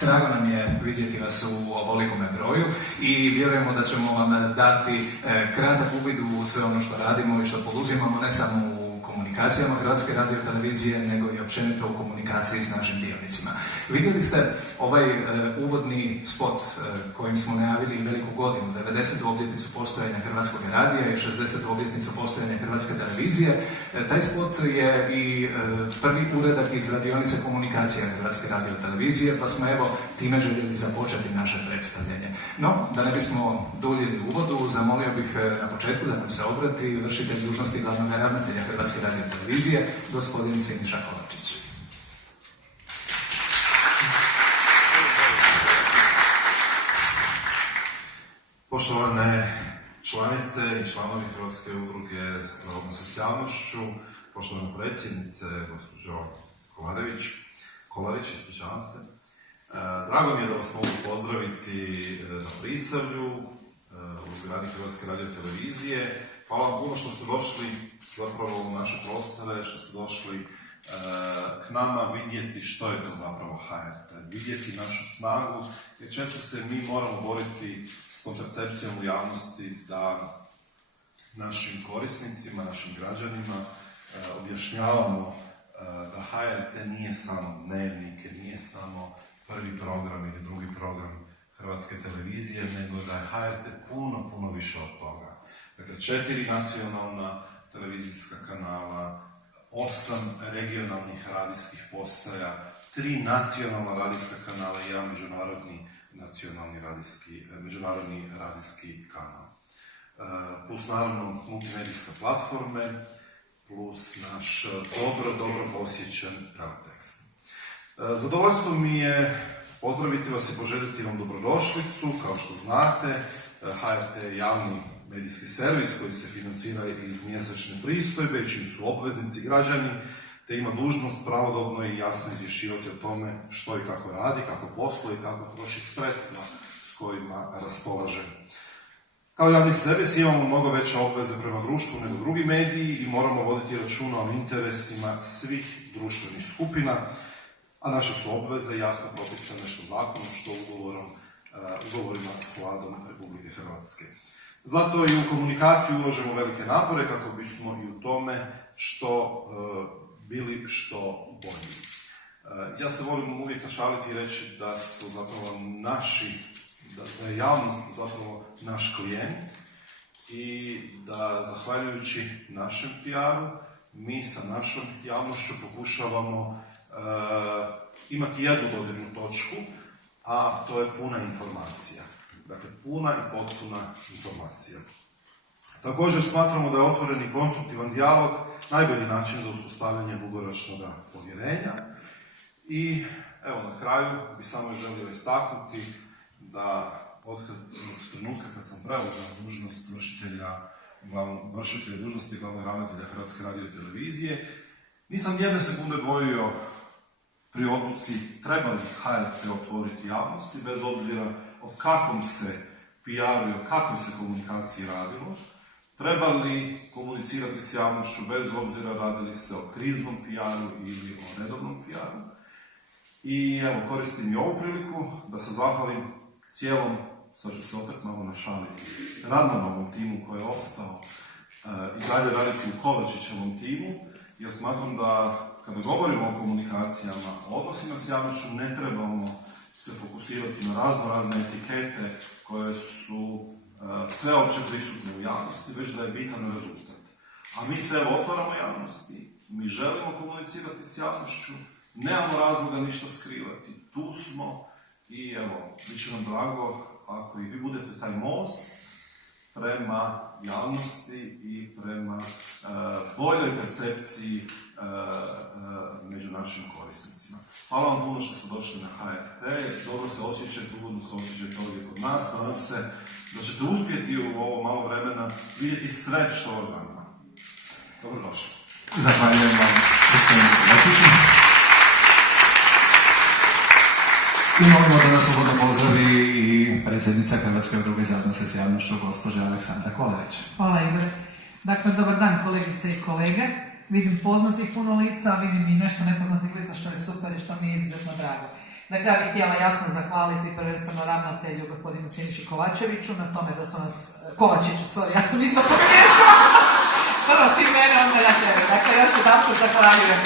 Drago nam je vidjeti vas u ovolikome broju i vjerujemo da ćemo vam dati kratak uvid u sve ono što radimo i što poduzimamo, ne samo u komunikacijama Hrvatske radiotelevizije, nego i općenito u komunikaciji s našim dionicima. Vidjeli ste ovaj uvodni spot kojim smo najavili i veliku godinu, 90. obljetnicu postojanja Hrvatskog radija i 60. obljetnicu postojanja Hrvatske televizije. Taj spot je i prvi uradak iz radionice komunikacija Hrvatske radiotelevizije, pa smo evo time željeli započeti naše predstavljanje. No, da ne bismo duljili uvodu, zamolio bih na početku da nam se obrati vršitelj dužnosti glavnog ravnatelja Hrvatske radiotelevizije, gospodin Siniša Kovačić. Poštovane članice i članovi Hrvatske udruge za odnose s javnošću, poštovana predsjednice, gospođo Kolarić, ispričavam se. Drago mi je da vas mogu pozdraviti na Prisavlju, u zgradi Hrvatske radiotelevizije. Hvala vam puno što ste došli zapravo u naše prostore, što ste došli k nama vidjeti što je to zapravo HRT, vidjeti našu snagu, jer često se mi moramo boriti s tom percepcijom u javnosti da našim korisnicima, našim građanima objašnjavamo da HRT nije samo dnevnik, nije samo prvi program ili drugi program Hrvatske televizije, nego da je HRT puno više od toga. Dakle, 4 nacionalna televizijska kanala, 8 regionalnih radijskih postaja, 3 nacionalna radijska kanala i 1 međunarodni radijski kanal. Plus naravno multimedijske platforme, plus naš dobro posjećen teletekst. Zadovoljstvo mi je pozdraviti vas i poželjeti vam dobrodošlicu. Kao što znate, HRT je javni medijski servis koji se financira iz mjesečne pristojbe, čiji su obveznici građani, te ima dužnost pravodobno i jasno izvješćivati o tome što i kako radi, kako posluje i kako troši sredstva s kojima raspolaže. Kao javni servis imamo mnogo veće obveze prema društvu nego drugi mediji i moramo voditi računa o interesima svih društvenih skupina, a naše su obveze jasno propisane što zakonom, što ugovorima s vladom Republike Hrvatske. Zato i u komunikaciju uložimo velike napore kako bismo i u tome bili što bolji. Ja se volim uvijek našaliti i reći da su zapravo da je javnost zapravo naš klijent i da zahvaljujući našem PR-u mi sa našom javnošću pokušavamo imati jednu dodirnu točku, a to je puna informacija. Dakle, puna i potpuna informacija. Također smatramo da je otvoren i konstruktivan dijalog najbolji način za uspostavljanje dugoročnog povjerenja. I evo na kraju bi samo želio istaknuti da od trenutka kad sam preuzeo dužnost vršitelja dužnosti glavnog ravnatelja Hrvatske radiotelevizije, nisam jedne sekunde dvojio pri odluci treba li HRT otvoriti javnosti, bez obzira o kakvom se PR-u i o kakvoj se komunikaciji radilo, treba li komunicirati s javnošću bez obzira radili se o kriznom PR-u ili o redovnom PR-u. I evo, koristim i ovu priliku da se zahvalim cijelom, sad ću se opet malo našaliti, radnom timu koji je ostao i dalje raditi u Kovačićevom timu, jer smatram da kada govorimo o komunikacijama, o odnosima s javnošću, ne trebamo se fokusirati na razne etikete koje su sveopće prisutne u javnosti, već da je bitan rezultat. A mi se otvaramo javnosti, mi želimo komunicirati s javnošću, nemamo razloga ništa skrivati, tu smo i evo, bit će nam drago ako i vi budete taj most prema javnosti i prema boljoj percepciji među našim korisnicima. Hvala vam puno što ste došli na HRT, dobro se osjećajte, ugodno se osjećajte ovdje kod nas, nadam se da ćete uspjeti u ovo malo vremena vidjeti sve što vas zanima. Dobrodošli. Zahvaljujem vam, gospodinu Kovačiću. I molimo da nas uvodno pozdravi i predsjednica Hrvatske udruge za odnose s javnošću, gospođa Aleksandra Kolarić. Hvala Igore. Dakle, dobar dan kolegice i kolege. Vidim poznatih puno lica, vidim i nešto nepoznatih lica što je super i što mi je izuzetno drago. Dakle, ja bih htjela jasno zahvaliti prvenstveno ravnatelju gospodinu Siniši Kovačeviću na tome da su nas, Kovačiću, sorry, ja sam isto pogriješila. Prvo ti mene, onda ja tebe. Dakle, još jedanput zahvaljujem.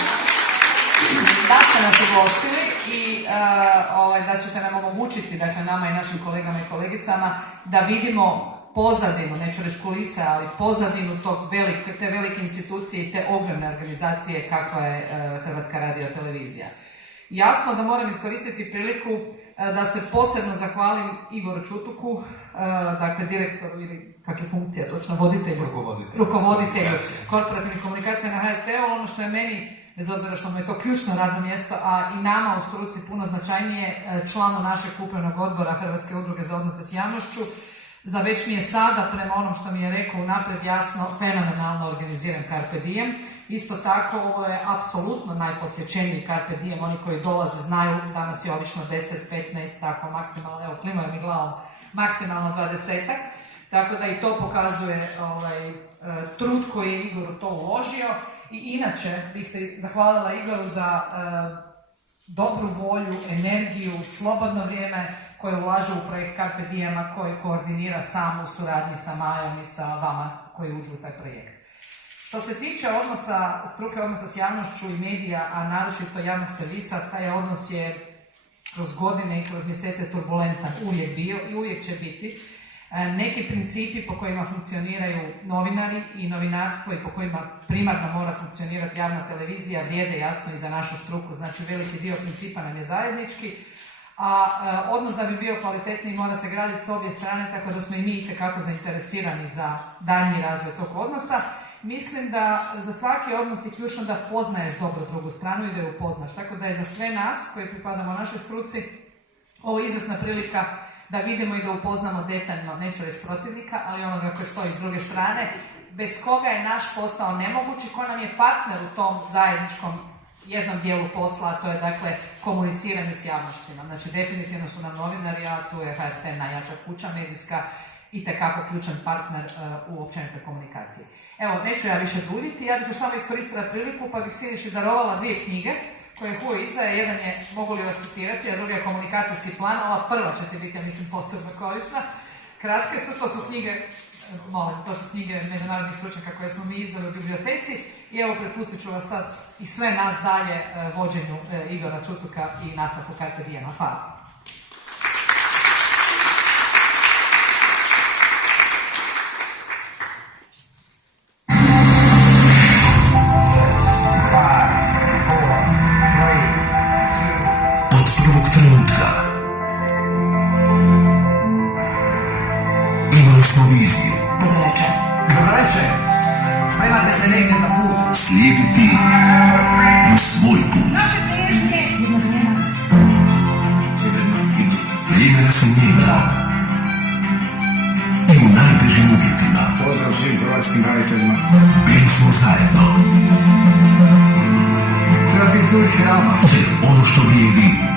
Da ste nas ugostili i da ćete nam omogućiti, dakle, nama i našim kolegama i kolegicama, da vidimo pozadinu, neću reći kulise, ali pozadinu te velike institucije i te ogromne organizacije kakva je Hrvatska radiotelevizija. Jasno da moram iskoristiti priliku da se posebno zahvalim Igoru Čutuku, dakle direktoru ili kak je funkcija točno, rukovoditelju korporativnih komunikacija na HRT-u. Ono što je meni, bez obzira što mu je to ključno radno mjesto, a i nama u struci puno značajnije, članu našeg upravnog odbora Hrvatske udruge za odnose s javnošću, za već mi je sada, prema onom što mi je rekao unaprijed jasno, fenomenalno organiziran Carpe Diem. Isto tako, ovo je apsolutno najposjećeniji Carpe Diem. Oni koji dolaze znaju, danas je obično 10, 15, tako maksimalno, evo klimaju mi glavom, maksimalno 20-ak. Tako da i to pokazuje trud koji je Igor u to uložio. I inače bih se zahvalila Igoru za dobru volju, energiju, slobodno vrijeme koje ulaže u projekt Carpe Diema, koji koordinira sam u suradnji sa Majom i sa vama koji uđu u taj projekt. Što se tiče odnosa, struke odnosa s javnošću i medija, a naročito javnog servisa, taj odnos je kroz godine i kroz mjesece turbulentan uvijek bio i uvijek će biti. Neki principi po kojima funkcioniraju novinari i novinarstvo i po kojima primarno mora funkcionirati javna televizija vrijede jasno i za našu struku. Znači veliki dio principa nam je zajednički, a odnos da bi bio kvalitetniji mora se graditi s obje strane, tako da smo i mi itekako zainteresirani za daljnji razvoj tog odnosa. Mislim da za svaki odnos je ključno da poznaješ dobro drugu stranu i da ju upoznaš. Tako da je za sve nas koji pripadamo našoj struci ovo izvrsna prilika da vidimo i da upoznamo detaljno, neću reći protivnika, ali onoga koji stoji s druge strane, bez koga je naš posao nemoguć i ko nam je partner u tom zajedničkom jednom dijelu posla, a to je dakle komuniciranju s javnošćima. Znači definitivno su nam novinari, a tu je HRT najjača kuća medijska i tekako ključan partner u općenitoj komunikaciji. Evo, neću ja više duljiti, ja bih još samo iskoristila priliku pa bih Siniši darovala 2 knjige koje HUO izdaje. Jedan je, mogu li vas citirati, a drugi je komunikacijski plan. Ova prva će ti biti, ja mislim, posebno korisna. Kratke su, to su knjige međunarodnih stručnjaka koje smo mi izdali u biblioteci. I evo, prepustit ću vas sad i sve nas dalje vođenju Igora Čutuka i nastavku Carpe Diema. Hvala. Smo viziju. Dobro večer. Spremate se negdje za put. Slijediti svoj put. Naše težnje. Jedna smjena. Vremena se mijenja. I u najtežim uvjetima. Pozdrav svim hrvatskim braniteljima. Bili smo zajedno. Treba biti uvijek realno. Jer ono što vrijedi